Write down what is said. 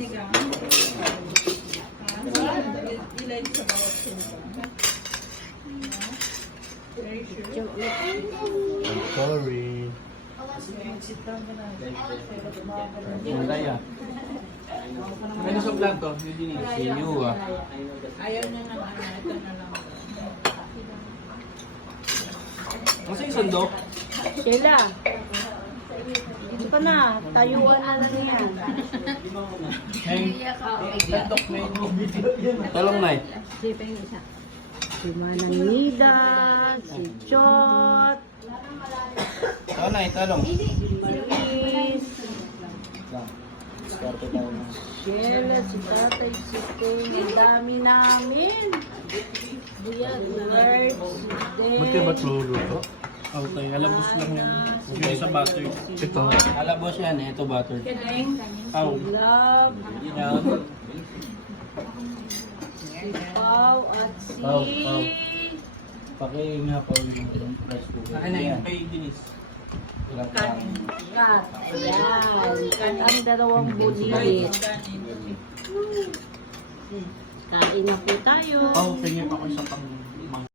sinigang. Ilay sa bawat sinigang. I'm sorry. Malay ah. Ano sa vlog to? See you ah. Ayaw niya ng ano, ito na lang. Masa yung sandok? Sheila, dito ka na. Tayuan na lang yan. Sandok na yun. Talong na eh. Si Mananida, si Chot, Saan na eh, talong? si Luis, Sheila, si Tatay, si Kay. Ang dami namin. Buyag, Lord, Ba't kayo ba't luluto? Okay, alabos lang yan. Yung sa butter. Ito. Alabos yan eh, ito butter. Keneng, Aw. si Love, Yan. si Pau, at si... Pau. Pakihinga pa yung rice cooker. Akin na yung kay Denise. Kat. Ayan. Kat ang dalawang bulilit. Kain na po tayo. Oh, tingin pa ko sa pang...